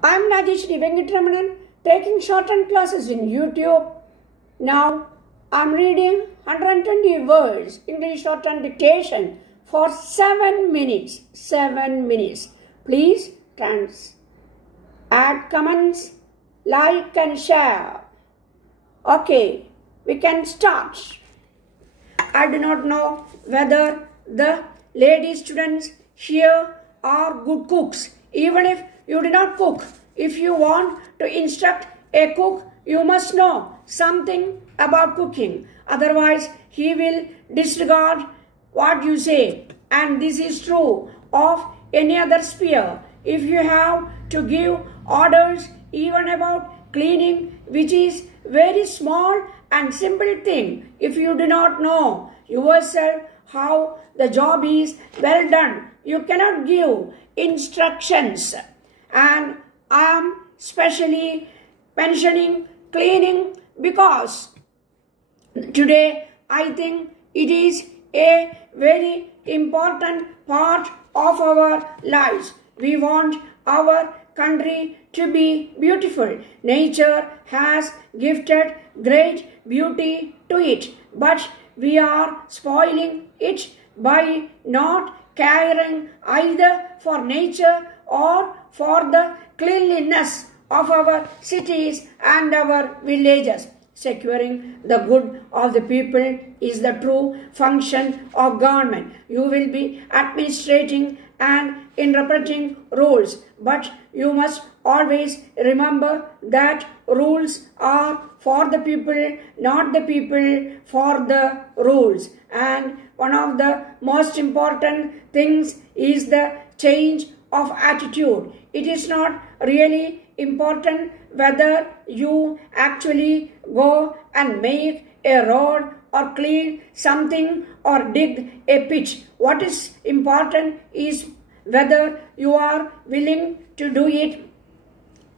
I'm Rajeshri Venkatramanan, taking shorthand classes in YouTube. Now, I'm reading 120 words English shorthand dictation for 7 minutes. 7 minutes. Please add comments, like and share. Okay, we can start. I do not know whether the lady students here are good cooks. Even if you do not cook, if you want to instruct a cook, you must know something about cooking. Otherwise, he will disregard what you say. And this is true of any other sphere. If you have to give orders even about cleaning, which is very small and simple thing, if you do not know yourself how the job is well done, you cannot give instructions. And I am specially mentioning cleaning because today I think it is a very important part of our lives. We want our country to be beautiful. Nature has gifted great beauty to it, but we are spoiling it by not caring either for nature or for the cleanliness of our cities and our villages. Securing the good of the people is the true function of government. You will be administrating and interpreting rules, but you must always remember that rules are for the people, not the people for the rules. And one of the most important things is the change of attitude. It is not really important whether you actually go and make a road or clean something or dig a pit. What is important is whether you are willing to do it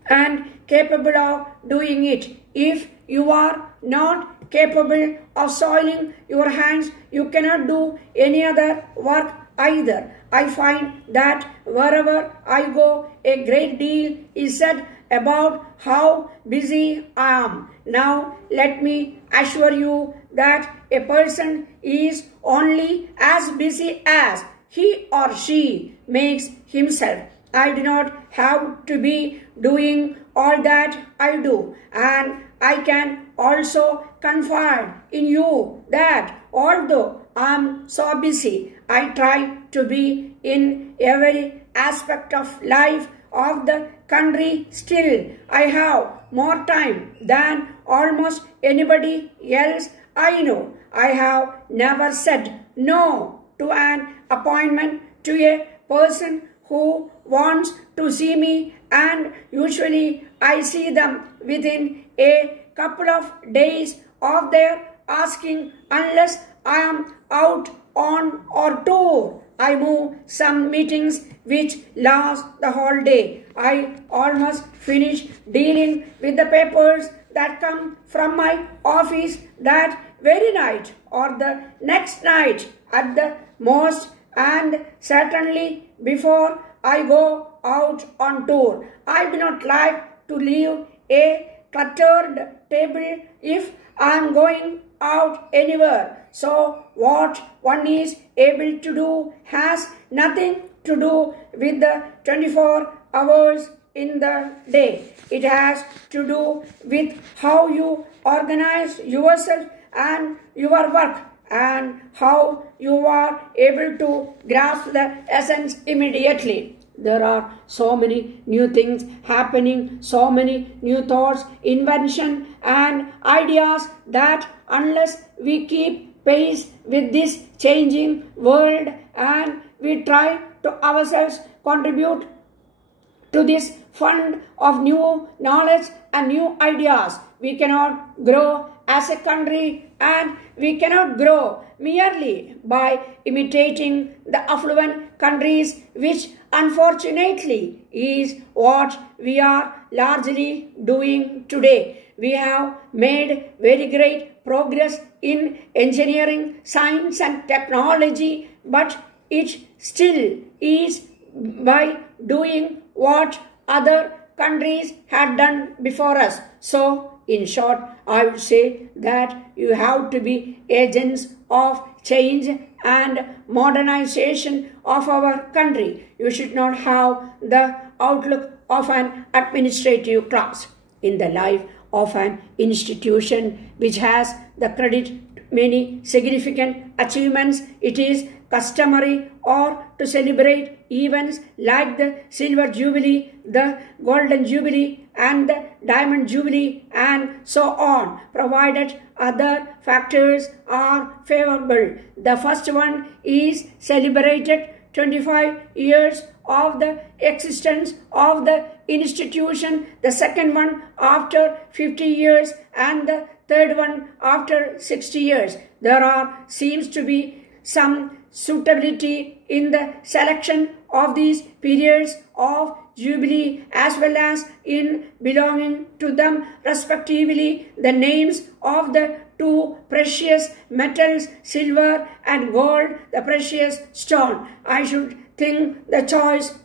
and capable of doing it. If you are not capable of soiling your hands, you cannot do any other work either. I find that wherever I go, a great deal is said about how busy I am. Now, let me assure you that a person is only as busy as he or she makes himself. I do not have to be doing all that I do, and I can also confide in you that although I am so busy, I try to be in every aspect of life of the country. Still, I have more time than almost anybody else I know. I have never said no to an appointment to a person who wants to see me, and usually I see them within a couple of days of their asking, unless I am out on or tour. I move some meetings which last the whole day. I almost finish dealing with the papers that come from my office that very night or the next night at the most, and certainly before I go out on tour. I do not like to leave a cluttered table if I am going out anywhere. So what one is able to do has nothing to do with the 24 hours in the day. It has to do with how you organize yourself and your work, and how you are able to grasp the essence immediately. There are so many new things happening, so many new thoughts, invention and ideas that unless we keep pace with this changing world and we try to ourselves contribute to this fund of new knowledge and new ideas, we cannot grow as a country, and we cannot grow merely by imitating the affluent countries, which unfortunately is what we are largely doing today. We have made very great progress in engineering, science and technology, but it still is by doing what other countries had done before us. So, in short, I would say that you have to be agents of change and modernization of our country. You should not have the outlook of an administrative class. In the life of an institution which has the credit to many significant achievements, it is customary or to celebrate events like the Silver Jubilee, the Golden Jubilee, and the Diamond Jubilee, and so on, provided other factors are favorable. The first one is celebrated 25 years of the existence of the institution, the second one after 50 years, and the third one after 60 years. There seems to be some suitability in the selection of these periods of Jubilee as well as in belonging to them respectively the names of the two precious metals, silver and gold, the precious stone. I should think the choice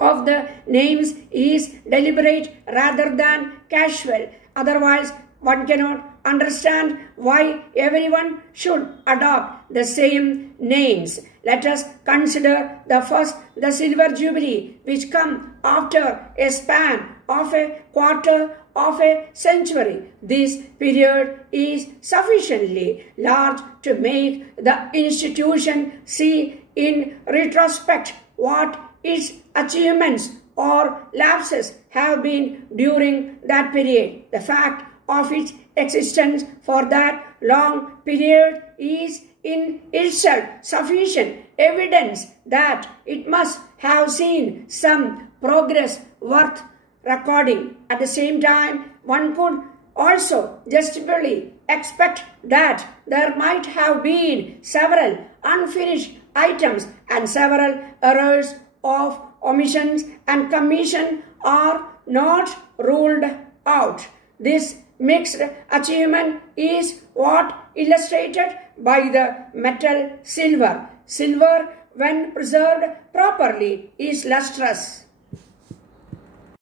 of the names is deliberate rather than casual. Otherwise, one cannot understand why everyone should adopt the same names. Let us consider the first, the Silver Jubilee, which come after a span of a quarter of a century. This period is sufficiently large to make the institution see in retrospect what its achievements or lapses have been during that period. The fact of its existence for that long period is in itself sufficient evidence that it must have seen some progress worth recording. At the same time, one could also justifably expect that there might have been several unfinished items and several errors of omissions and commission are not ruled out. This mixed achievement is what illustrated by the metal silver. Silver, when preserved properly, is lustrous.